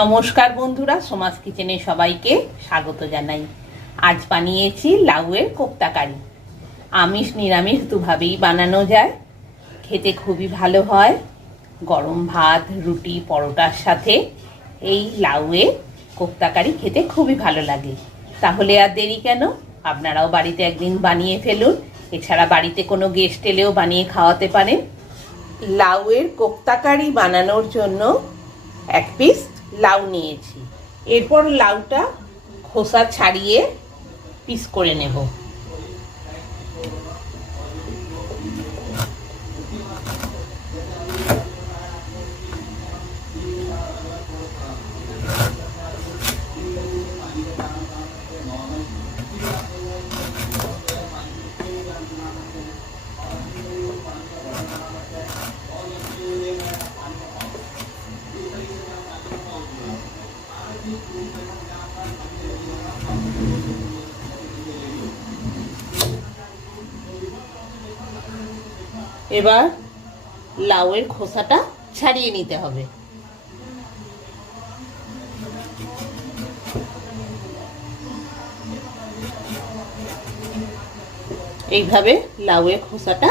নমস্কার বন্ধুরা, সোমাস কিচেনে সবাইকে স্বাগত জানাই। আজ বানিয়েছি লাউয়ের কোপ্তা কারি। আমিষ নিরামিষ দুভাবেই বানানো যায়, খেতে খুবই ভালো হয়। গরম ভাত, রুটি, পরোটার সাথে এই লাউয়ের কোপ্তা কারি খেতে খুবই ভালো লাগে। তাহলে আর দেরি কেন, আপনারাও বাড়িতে একদিন বানিয়ে ফেলুন। এছাড়া বাড়িতে কোনো গেস্ট এলেও বানিয়ে খাওয়াতে পারেন। লাউয়ের কোপ্তা কারি বানানোর জন্য এক পিস লাউ নিয়েছি। এরপর লাউটা খোসা ছাড়িয়ে পিস করে নেব। এবার লাউয়ের খোসাটা ছাড়িয়ে নিতে হবে। এইভাবে লাউয়ের খোসাটা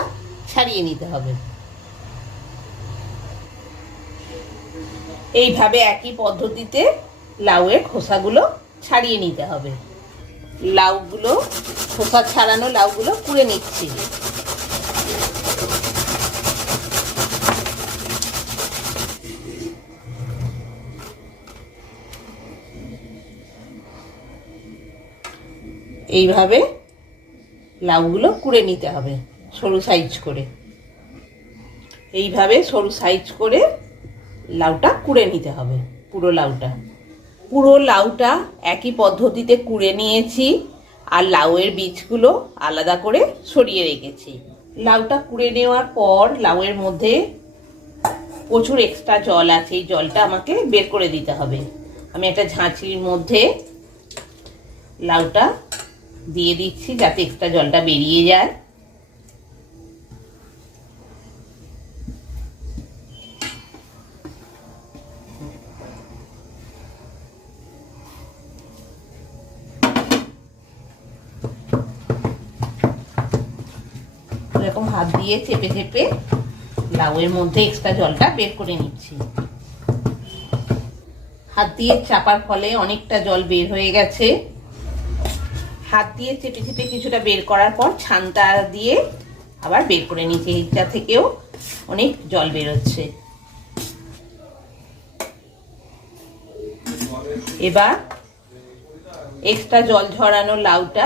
ছাড়িয়ে নিতে হবে। এইভাবে একই পদ্ধতিতে লাউয়ের খোসাগুলো ছাড়িয়ে নিতে হবে। লাউগুলো খোসা ছাড়ানো লাউগুলো কুড়ে নিচ্ছি। এইভাবে লাউগুলো কুড়ে নিতে হবে সরু সাইজ করে। এইভাবে সরু সাইজ করে লাউটা কুড়ে নিতে হবে। পুরো লাউটা একই পদ্ধতিতে কুড়ে নিয়েছি, আর লাউয়ের বীজগুলো আলাদা করে সরিয়ে রেখেছি। লাউটা কুড়ে নেওয়ার পর লাউয়ের মধ্যে প্রচুর এক্সট্রা জল আছে, এই জলটা আমাকে বের করে দিতে হবে। আমি একটা ঝাঁঝরির মধ্যে লাউটা দিয়ে দিচ্ছি যাতে এক্সট্রা জলটা বেরিয়ে যায়। এরকম হাত দিয়ে চেপে চেপে লাউয়ের মধ্যে এক্সট্রা জলটা বের করে নিচ্ছি। হাত দিয়ে চাপার ফলে অনেকটা জল বের হয়ে গেছে। হাত দিয়ে চেপে চেপে কিছুটা বের করার পর ছানটা দিয়ে আবার বের করে নিচ্ছি। এইটা থেকেও অনেক জল বেরোচ্ছে। এবার এক্সট্রা জল ঝরানো লাউটা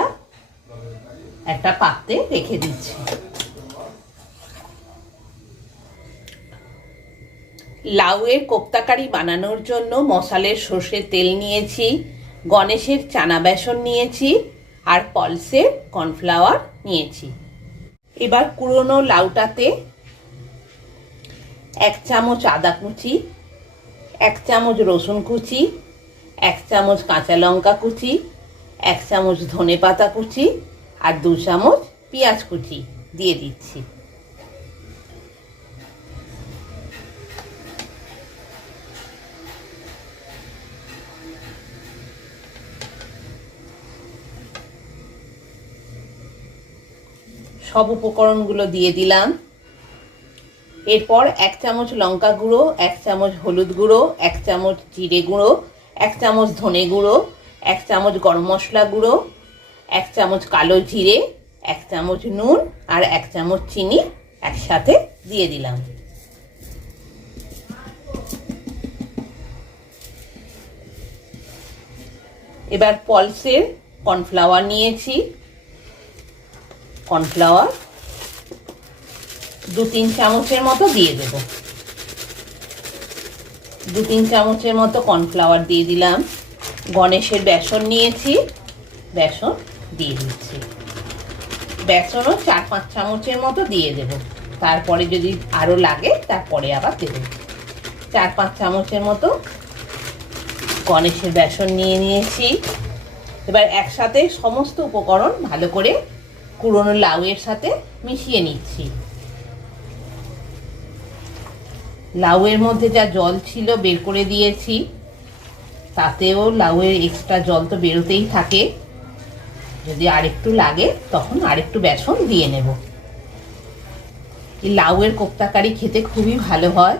একটা পাত্রে রেখে দিচ্ছি। লাউয়ের কোপ্তা কারি বানানোর জন্য মশালের সর্ষের তেল নিয়েছি, গণেশের চানা বেসন নিয়েছি, আর পলসের কর্নফ্লাওয়ার নিয়েছি। এবার কুড়োনো লাউটাতে 1 চামচ আদা কুচি, 1 চামচ রসুন কুচি, 1 চামচ কাঁচা লঙ্কা কুচি, 1 চামচ ধনে পাতা কুচি, আর 2 চামচ পেঁয়াজ কুচি দিয়ে দিচ্ছি। সব উপকরণগুলো দিয়ে দিলাম। এরপর 1 চামচ লঙ্কা গুঁড়ো, 1 চামচ হলুদ গুঁড়ো, 1 চামচ জিরে গুঁড়ো, 1 চামচ ধনে গুঁড়ো, 1 চামচ গরম মশলা গুঁড়ো, 1 চামচ কালো জিরে, 1 চামচ নুন আর 1 চামচ চিনি একসাথে দিয়ে দিলাম। এবার পলসের কর্নফ্লাওয়ার নিয়েছি। কর্নফ্লাওয়ার 2-3 চামচের মতো দিয়ে দেব। 2-3 চামচের মতো কর্নফ্লাওয়ার দিয়ে দিলাম। গণেশের বেসন নিয়েছি, বেসন দিয়ে দিচ্ছি। বেসনও 4-5 চামচের মতো দিয়ে দেব। তারপরে যদি আরো লাগে তারপরে আবার দেব। 4-5 চামচের মতো গণেশের বেসন নিয়ে নিয়েছি। এবার একসাথে সমস্ত উপকরণ ভালো করে কুড়োনো লাউয়ের সাথে মিশিয়ে নিচ্ছি। লাউয়ের মধ্যে যা জল ছিল বের করে দিয়েছি। তাতেও লাউয়ের এক্সট্রা জল তো বেরোতেই থাকে, যদি আরেকটু লাগে তখন আরেকটু বেসন দিয়ে নেব। এই লাউয়ের কোপ্তা কারি খেতে খুবই ভালো হয়।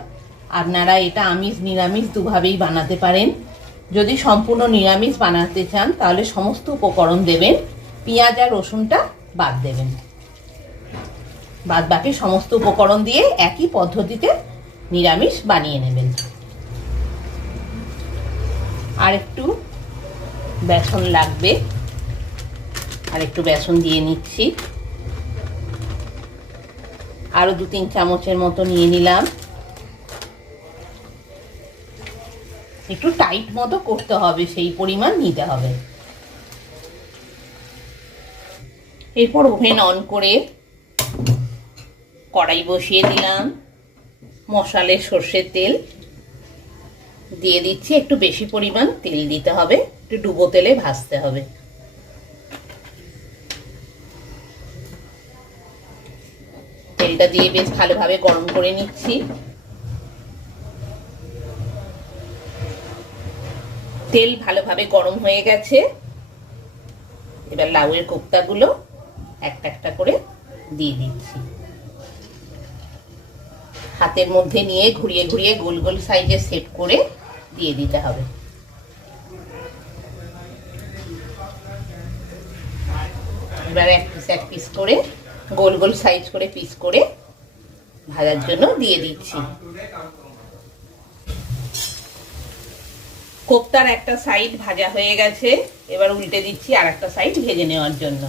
আপনারা এটা আমিষ নিরামিষ দুভাবেই বানাতে পারেন। যদি সম্পূর্ণ নিরামিষ বানাতে চান তাহলে সমস্ত উপকরণ দেবেন, পেঁয়াজ আর রসুনটা বাদ দেবেন। বাদ বাকি সমস্ত উপকরণ দিয়ে একই পদ্ধতিতে নিরামিষ বানিয়ে নেবেন। আর একটু বেসন লাগবে, আর একটু বেসন দিয়ে নিচ্ছি। আরো 2-3 চামচের মতো নিয়ে নিলাম। একটু টাইট মতো করতে হবে, সেই পরিমাণ নিতে হবে। এরপর ওভেন অন করে কড়াই বসিয়ে দিলাম। মশালে সর্ষের তেল দিয়ে দিচ্ছি, একটু বেশি পরিমাণ তেল দিতে হবে, একটু ডুবো তেলে ভাজতে হবে। তেলটা দিয়ে বেশ ভালোভাবে গরম করে নিচ্ছি। তেল ভালোভাবে গরম হয়ে গেছে। এবার লাউয়ের কোপ্তাগুলো একটা একটা করে দিয়ে দিচ্ছি। হাতের মধ্যে নিয়ে ঘুরিয়ে ঘুরিয়ে গোল গোল সাইজে সেট করে দিয়ে দিতে হবে। এবার এক পিস করে গোল গোল সাইজ করে পিস করে ভাজার জন্য দিয়ে দিচ্ছি। কোপ্তার একটা সাইড ভাজা হয়ে গেছে, এবার উল্টে দিচ্ছি আর একটা সাইড ভেজে নেওয়ার জন্য।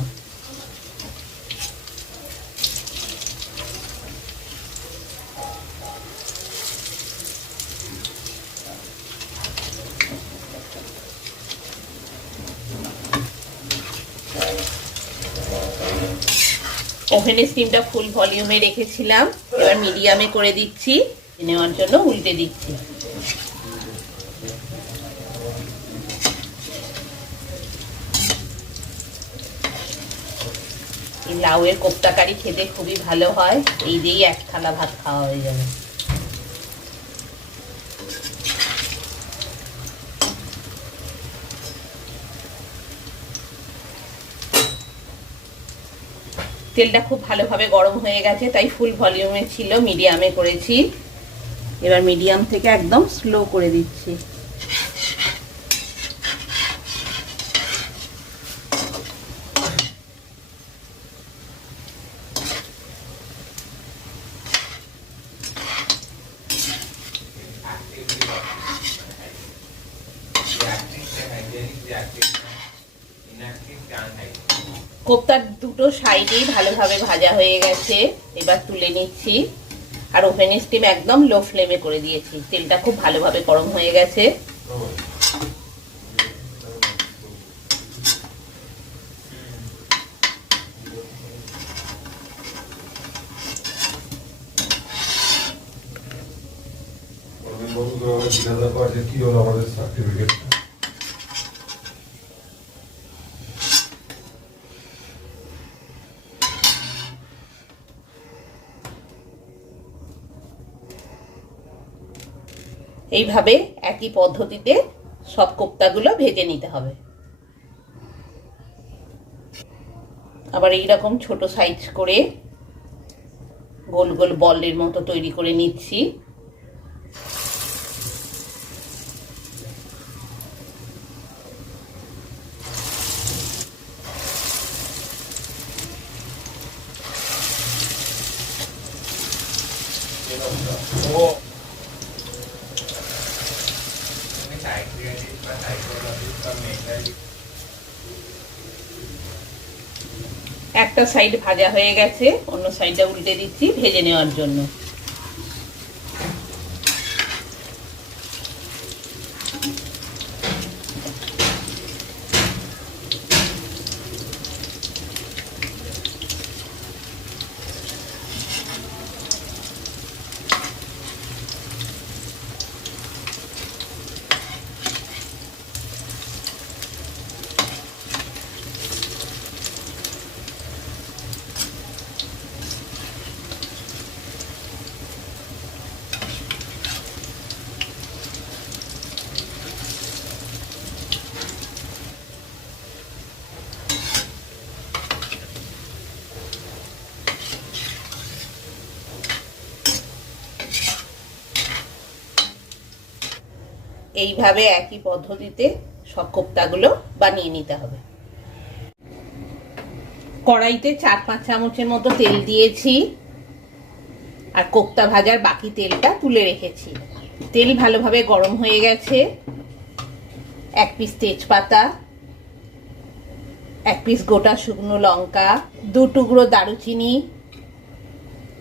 ওভেনের স্টিমটা ফুল ভলিউমে রেখেছিলাম, এবার মিডিয়ামে করে দিচ্ছি। নেওয়ার জন্য উল্টে দিচ্ছি। এই লাউয়ের কোপ্তা কারি খেতে খুবই ভালো হয়, এই দিয়েই এক থালা ভাত খাওয়া হয়ে যাবে। তেলটা খুব ভালোভাবে গরম হয়ে গেছে, তাই ফুল ভলিউমে ছিল, মিডিয়ামে করেছি। এবার মিডিয়াম থেকে একদম স্লো করে দিচ্ছি। কোপ্তার দুটো সাইডেই ভালোভাবে ভাজা হয়ে গেছে, এবার তুলে নিচ্ছি। আর ওভেনের স্টিম একদম লো ফ্লেমে করে দিয়েছি। তেলটা খুব ভালোভাবে গরম হয়ে গেছে। এইভাবে একই পদ্ধতিতে সব কোপ্তাগুলো ভেজে নিতে হবে। আবার এইরকম ছোট সাইজ করে গোল গোল বলের মতো তৈরি করে নিচ্ছি। একটা সাইড ভাজা হয়ে গেছে, অন্য সাইডটা উল্টে দিচ্ছি ভেজে নেওয়ার জন্য। এইভাবে একই পদ্ধতিতে সব কোপ্তাগুলো বানিয়ে নিতে হবে। কড়াইতে 4-5 চামচের মতো তেল দিয়েছি আর কোপ্তা ভাজার বাকি তেলটা তুলে রেখেছি। তেল ভালোভাবে গরম হয়ে গেছে। 1 পিস তেজপাতা, 1 পিস গোটা শুকনো লঙ্কা, 2 টুকরো দারুচিনি,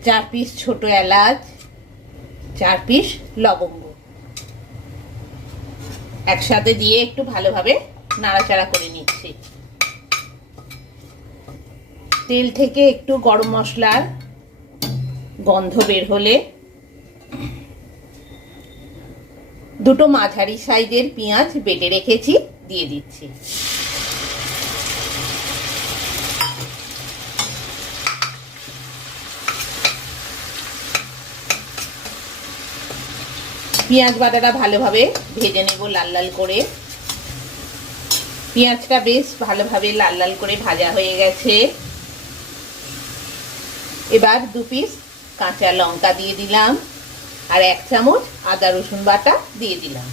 4 পিস ছোট এলাচ, 4 পিস লবঙ্গ একসাথে দিয়ে একটু ভালোভাবে নাড়াচাড়া করে নিচ্ছি। তেল থেকে একটু গরম মশলার গন্ধ বের হলে 2টো মাঝারি সাইজের পেঁয়াজ বেটে রেখেছি দিয়ে দিচ্ছি। পেঁয়াজ বাটাটা ভালোভাবে ভেজে নেব লাল লাল করে। পেঁয়াজটা বেশ ভালোভাবে লাল লাল করে ভাজা হয়ে গেছে। এবার 2 পিস কাঁচা লঙ্কা দিয়ে দিলাম আর 1 চামচ আদা রসুন বাটা দিয়ে দিলাম।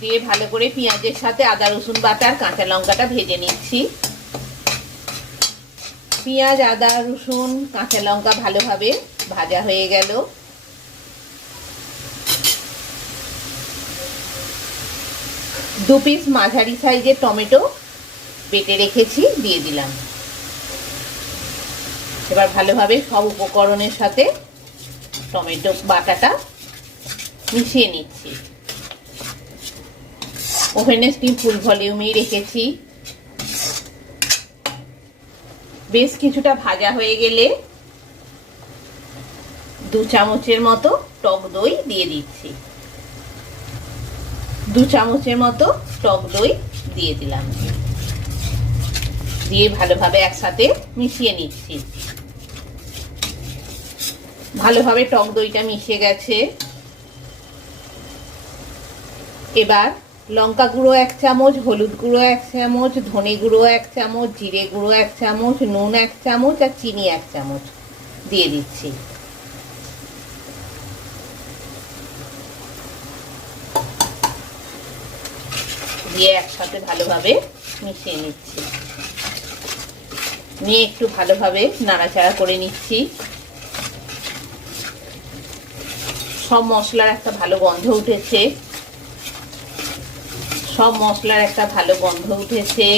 দিয়ে ভালো করে পেঁয়াজের সাথে আদা রসুন বাটা আর কাঁচা লঙ্কাটা ভেজে নিচ্ছি। পেঁয়াজ, আদা রসুন, কাঁচা লঙ্কা ভালোভাবে ভাজা হয়ে গেল। দু পিস মাঝারি সাইজের টমেটো বেটে রেখেছি দিয়ে দিলাম। এবার ভালোভাবে সব উপকরণের সাথে টমেটো বাটাটা মিশিয়ে নিচ্ছি। ওভেনে স্টিম ফুল ভলিউমেই রেখেছি। বেশ কিছুটা ভাজা হয়ে গেলে 2 চামচের মতো টক দই দিয়ে দিচ্ছি। 2 চামচের মতো টক দই দিয়ে দিলাম। দিয়ে ভালোভাবে একসাথে মিশিয়ে নিচ্ছি। ভালোভাবে টক দইটা মিশে গেছে। এবার লঙ্কা গুঁড়ো 1 চামচ, হলুদ গুঁড়ো 1 চামচ, ধনে গুঁড়ো 1 চামচ, জিরে গুঁড়ো 1 চামচ, নুন 1 চামচ আর চিনি 1 চামচ দিয়ে দিচ্ছি। দিয়ে একসাথে ভালোভাবে মিশিয়ে নিচ্ছি। নিয়ে একটু ভালোভাবে নাড়াচাড়া করে নিচ্ছি। সব মশলার একটা ভালো গন্ধ উঠেছে। সব মশলার একটা ভালো গন্ধ উঠেছে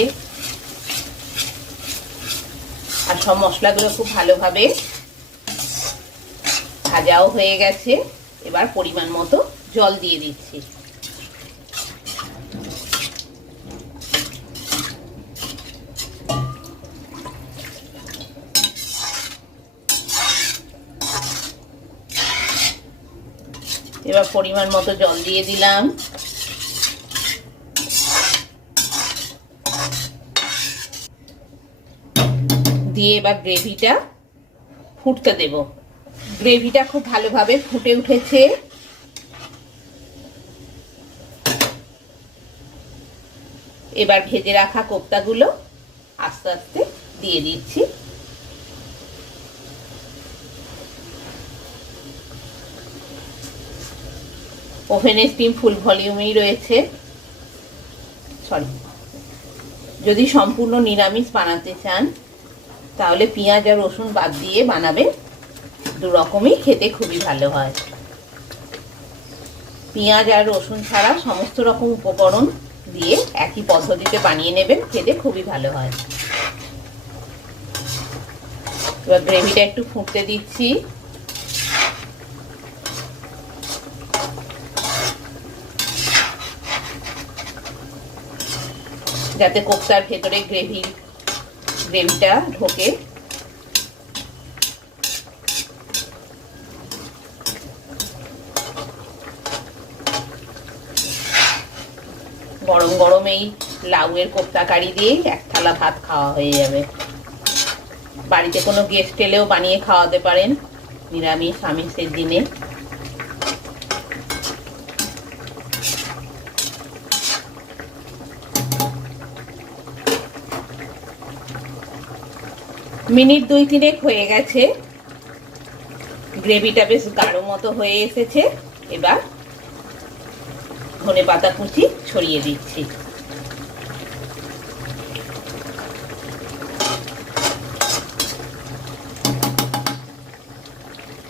আর সব মশলাগুলো খুব ভালোভাবে ভাজাও হয়ে গেছে। এবার পরিমাণ মতো জল দিয়ে দিচ্ছি। এবার পরিমাণ মতো জল দিয়ে দিলাম। দিয়ে এবার গ্রেভিটা ফুটতে দেব। গ্রেভিটা খুব ভালোভাবে ফুটে উঠেছে। এবার ভেজে রাখা কোপ্তাগুলো আস্তে আস্তে দিয়ে দিচ্ছি। ওভেনে স্টিম ফুল ভলিউমেই রয়েছে। যদি সম্পূর্ণ নিরামিষ বানাতে চান তাহলে পেঁয়াজ আর রসুন বাদ দিয়ে বানাবেন। 2 রকমই খেতে খুবই ভালো হয়। পেঁয়াজ আর রসুন ছাড়া সমস্ত রকম উপকরণ দিয়ে একই পদ্ধতিতে বানিয়ে নেবেন, খেতে খুবই ভালো হয়। এবার গ্রেভিটা একটু ফুটতে দিচ্ছি। যাতে কোপ্তার ভেতরে গ্রেভিটা ঢোকে। গরম গরম এই লাউয়ের কোপ্তা কারি দিয়ে 1 থালা ভাত খাওয়া হয়ে যাবে। বাড়িতে কোনো গেস্ট এলেও বানিয়ে খাওয়াতে পারেন নিরামিষ আমিষের দিনে। মিনিট 2-3 হয়ে গেছে। গ্রেভিটা বেশ গাঢ় মতো হয়ে এসেছে। এবার ধনেপাতা কুচি ছড়িয়ে দিচ্ছি।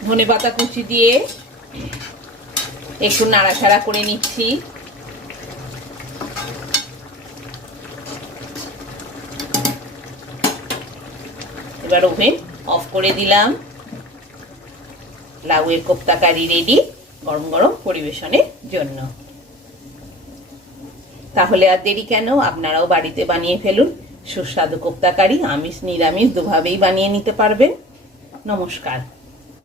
ধনেপাতা কুচি দিয়ে একটু নাড়াচাড়া করে নিচ্ছি। এবার ওভেন অফ করে দিলাম। লাউয়ের কোপ্তা কারি রেডি গরম গরম পরিবেশনের জন্য। তাহলে আর দেরি কেন, আপনারাও বাড়িতে বানিয়ে ফেলুন সুস্বাদু কোপ্তা কারি। আমিষ নিরামিষ দুভাবেই বানিয়ে নিতে পারবেন। নমস্কার।